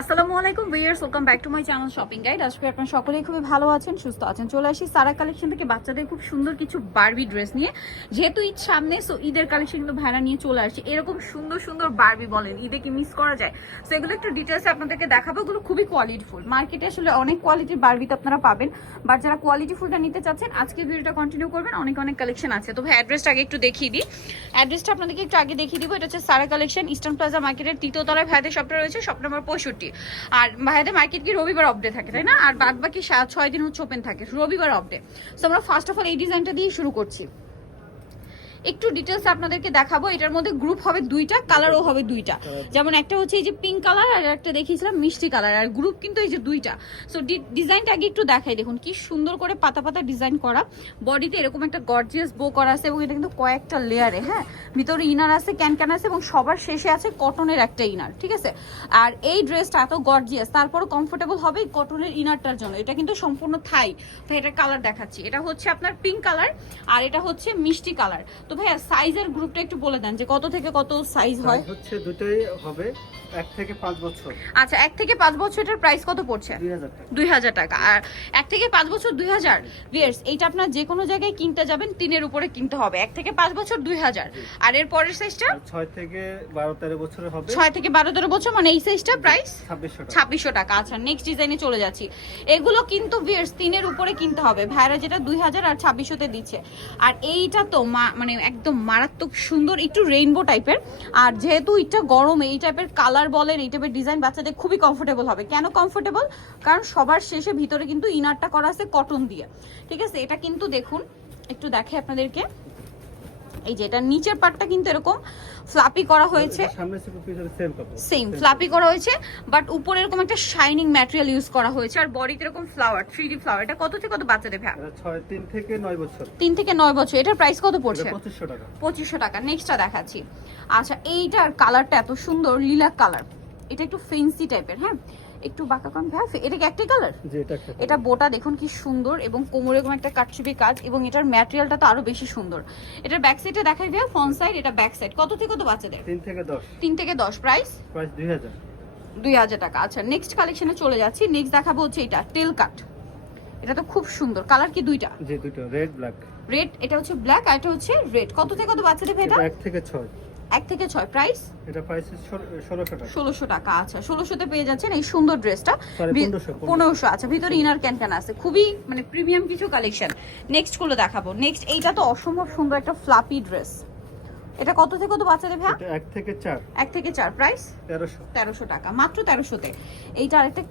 আসসালামু আলাইকুম viewers, welcome back to my channel shopping guide. আজকে আপনারা সকলেই খুবই ভালো আছেন, সুস্থ আছেন। চলে আসি সারা কালেকশন থেকে বাচ্চাদের খুব সুন্দর কিছু বারবি ড্রেস নিয়ে। যেহেতু ঈদ সামনে, সো ঈদের কালেকশন কিন্তু ভাড়া নিয়ে চলে আসছে। এরকম সুন্দর সুন্দর বারবি বলেন ঈদে কি মিস করা যায়? সো এগুলো একটু ডিটেলসে আপনাদেরকে দেখাবো। এগুলো খুবই কোয়ালিটিফুল। মার্কেটে আসলে অনেক কোয়ালিটির বারবি তো আপনারা পাবেন, বাট যারা কোয়ালিটিফুলটা নিতে চাচ্ছেন আজকে ভিডিওটা কন্টিনিউ করবেন। অনেক অনেক কালেকশন আছে। তো ভাই অ্যাড্রেসটা আগে একটু দেখিয়ে দিই। অ্যাড্রেসটা আপনাদেরকে একটু আগে দেখিয়ে দিব। এটা হচ্ছে সারা কালেকশন, ইস্টার্ন প্লাজা মার্কেটের 3য় তলায় ভাইদের শপটা রয়েছে, শপ নম্বর 65। আর ভাইদের মার্কেট কি রবিবার অফ ডে থাকে, তাই না? আর বাদ বাকি 6 দিন হচ্ছে ওপেন থাকে, রবিবার অফ ডে। সো আমরা ফার্স্ট অফ অল এই ডিজাইনটা দিয়ে শুরু করছি। একটু ডিটেলস আপনাদেরকে দেখাবো। এটার মধ্যে গ্রুপ হবে দুইটা, কালারও হবে দুইটা। যেমন একটা হচ্ছে এই যে পিঙ্ক কালার, আর একটা দেখিয়েছিলাম মিষ্টি কালার, আর গ্রুপ কিন্তু এই যে দুইটা। সো ডিজাইনটা আগে একটু দেখাই, দেখুন কি সুন্দর করে পাতা পাতা ডিজাইন করা। বডিতে এরকম একটা গর্জিয়াস বো করা আছে, এবং এটা কিন্তু কয়েকটা লেয়ারে, হ্যাঁ। ভিতরে ইনার আছে, ক্যান আছে, এবং সবার শেষে আছে কটনের একটা ইনার, ঠিক আছে? আর এই ড্রেসটা এত গর্জিয়াস, তারপরও কমফোর্টেবল হবে এই কটনের ইনারটার জন্য। এটা কিন্তু সম্পূর্ণ থাই। তো এটার কালার দেখাচ্ছি। এটা হচ্ছে আপনার পিঙ্ক কালার, আর এটা হচ্ছে মিষ্টি কালার। তো ভাইয়া সাইজের গ্রুপটা একটু বলে দেন যে কত থেকে কত সাইজ হয়? হচ্ছে দুটোই হবে 1 থেকে 5 বছর। আচ্ছা, 1 থেকে 5 বছর। এটার প্রাইস কত পড়ছে? 2000 টাকা। আর 1 থেকে 5 বছর 2000। ভিউয়ার্স, এইটা আপনার যে কোনো জায়গায় কিনতে যাবেন 3 এর উপরে কিনতে হবে। 1 থেকে 5 বছর 2000। আর এর পরের সাইজটা 6 থেকে 12-13 বছরের হবে। 6 থেকে 12-13 বছর, মানে এই সাইজটা প্রাইস 2600 টাকা। আচ্ছা, নেক্সট ডিজাইনে চলে যাচ্ছি। এগুলো কিন্তু ভিউয়ার্স 3 এর উপরে কিনতে হবে। ভাইরা যেটা 2000 আর 2600 তে দিচ্ছে। আর এইটা তো মানে একদম মারাত্মক সুন্দর, একটু রেইনবো টাইপের। আর যেহেতু এটা গরম, এই টাইপের কালার বলেন, এই টাইপের ডিজাইন বাচ্চাদের খুবই কমফোর্টেবল হবে। কেন কমফোর্টেবল? কারণ সবার শেষে ভিতরে কিন্তু ইনারটা করা আছে কটন দিয়ে, ঠিক আছে? এটা কিন্তু দেখুন, একটু দেখে আপনাদেরকে, এই যে এটা নিচের পার্টটা কিন্তু এরকম ফ্লাপি করা হয়েছে, সামনে থেকে পিছনে সেম ফ্লাপি করা হয়েছে, বাট উপরে এরকম একটা শাইনিং ম্যাটেরিয়াল ইউজ করা হয়েছে। আর বডিতে এরকম ফ্লাওয়ার, 3D ফ্লাওয়ার। এটা কত থেকে কত বাচ্চাদের ভাই? 3 থেকে 9 বছর। 3 থেকে 9 বছর। এটার প্রাইস কত পড়ছে? 2500 টাকা। 2500 টাকা। নেক্সটটা দেখাচ্ছি। আচ্ছা, এইটার কালারটা এত সুন্দর, লিলাক কালার। এটা একটু ফেন্সি টাইপের, হ্যাঁ, একটু বাঁকা কম ভাই। এটা কি একটাই কালার? জি, এটা বোটা দেখুন কি সুন্দর, এবং কোমরে এরকম একটা কাটছুপি কাজ, এবং এটার ম্যাটেরিয়ালটা তো আরো বেশি সুন্দর। এটার ব্যাক সাইডে দেখাই ভাই, ফ্রন্ট সাইড, এটা ব্যাক সাইড। কত থেকে কত বাচ্চাদের? 3 থেকে 10। 3 থেকে 10। প্রাইস 2000 টাকা। আচ্ছা, নেক্সট কালেকশনে চলে যাচ্ছি। নেক্সট দেখাবো হচ্ছে এটা টেল কাট। এটা তো খুব সুন্দর। কালার কি দুইটা? জি, দুটো, রেড ব্ল্যাক। রেড, এটা হচ্ছে ব্ল্যাক, আর এটা হচ্ছে রেড। কত থেকে কত বাচ্চাদের ভাই এটা? 1 থেকে 6। 1 থেকে 6। প্রাইস এটা প্রাইস 1600 টাকা। 1600 টাকা। আচ্ছা, 1600 তে পেয়ে যাচ্ছেন এই সুন্দর ড্রেসটা। 1500। আচ্ছা, ভিতরে ইনার ক্যান আছে, খুবই মানে প্রিমিয়াম কিছু কালেকশন। নেক্সট গুলো দেখাবো। নেক্সট এইটা তো অসম্ভব সুন্দর একটা ফ্লাপি ড্রেস। এটা কত থেকে কত বাচ্চাদের ভাই? এটা 1 থেকে 4। 1 থেকে 4। প্রাইস 1300 টাকা, মাত্র 1300 তে। এইটা আরেকটা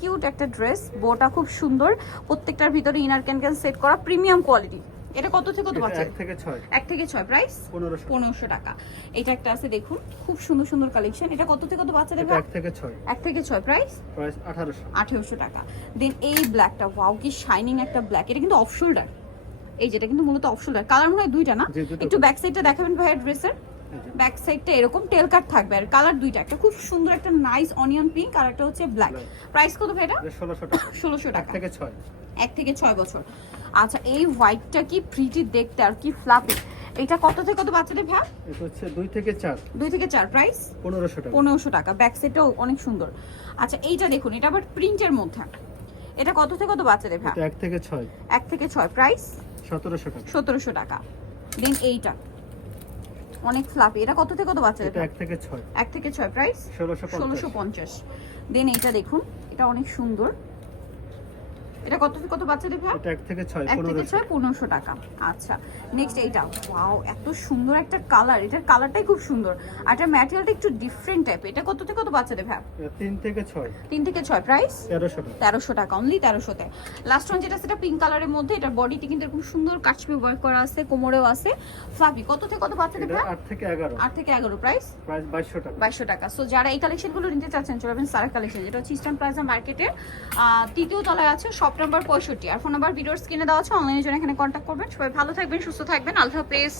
কিউট একটা ড্রেস। বোটা খুব সুন্দর, প্রত্যেকটার ভিতরে ইনার ক্যান সেট করা, প্রিমিয়াম কোয়ালিটি। এটা কত থেকে কত বাচ্চা? 1 থেকে 6। 1 থেকে 6। প্রাইস 1500 টাকা। এটা একটা আছে দেখুন, খুব সুন্দর সুন্দর কালেকশন। এটা কত থেকে কত বাচ্চাদের? 1 থেকে 6। 1 থেকে 6। প্রাইস 1800 টাকা। দেন এই ব্ল্যাকটা, ওয়াও কি শাইনিং একটা ব্ল্যাক। এটা কিন্তু অফ শোল্ডার, এই যেটা কিন্তু মূলত অফ শোল্ডার। কালার মনে হয় দুইটা না? একটু ব্যাক সাইডটা দেখাবেন ভাইয়া ড্রেসের। ব্যাক সাইডটা এরকম টেল কাট থাকবে, আর কালার দুইটা, একটা খুব সুন্দর একটা নাইস অনিয়ন পিঙ্ক, আর একটা হচ্ছে ব্ল্যাক। প্রাইস কত ভাই এটা? 1600 টাকা। 1600 টাকা। 1 থেকে 6। 1 থেকে 6 বছর। আচ্ছা, এই হোয়াইটটা কি প্রিটি দেখতে, আর কি ফ্লাপি। এটা কত থেকে কত বাচ্চাদের ভাই? এটা হচ্ছে 2 থেকে 4। 2 থেকে 4। প্রাইস 1500 টাকা। 1500 টাকা। ব্যাক সাইডটাও অনেক সুন্দর। আচ্ছা, এইটা দেখুন, এটা আবার প্রিন্টের মধ্যে। এটা কত থেকে কত বাচ্চাদের ভাই? এটা 1 থেকে 6। 1 থেকে 6। প্রাইস 1700 টাকা। 1700 টাকা। দেন এইটা অনেক ফ্লাপি। এটা কত থেকে কত বাচ্চাদের? এটা 1 থেকে 6। 1 থেকে 6। প্রাইস 1650। দেন এইটা দেখুন, এটা অনেক সুন্দর। এটা কত থেকে কত বাচ্চাদের ভাই? এটা 1 থেকে 6। 1 থেকে 6। 1500 টাকা। আচ্ছা, নেক্সট এইটা, ওয়াও এত সুন্দর একটা কালার। এটার কালারটাই খুব সুন্দর, আর এটার ম্যাটেরিয়ালটা একটু ডিফারেন্ট টাইপ। এটা কত থেকে কত বাচ্চাদের ভাই? 3 থেকে 6। 3 থেকে 6। প্রাইস 1300 টাকা। 1300 টাকা। অনলি 1300 তে। লাস্ট ওয়ান যেটা, সেটা পিঙ্ক কালারের মধ্যে। এটার বডিতে কিন্তু এরকম সুন্দর কাটছবি ওয়ার্ক করা আছে, কোমরেও আছে ফ্লাপি। কত থেকে কত বাচ্চাদের ভাই? 8 থেকে 11। 8 থেকে 11। প্রাইস 2200 টাকা। 2200 টাকা। সো যারা এই কালেকশনগুলো নিতে চাচ্ছেন, চলে যাবেন সারা কালেকশন, যেটা হচ্ছে ইস্টার্ন প্লাজা মার্কেটের 3য় তলায় আছে, শপ নাম্বার 65। আর ফোন নাম্বার ভিডিওর স্ক্রিনে দেওয়া আছে, অনলাইনের জন্য এখানে কন্ট্যাক্ট করবেন। সবাই ভালো থাকবেন, সুস্থ থাকবেন। আল্লাহ হাফেজ।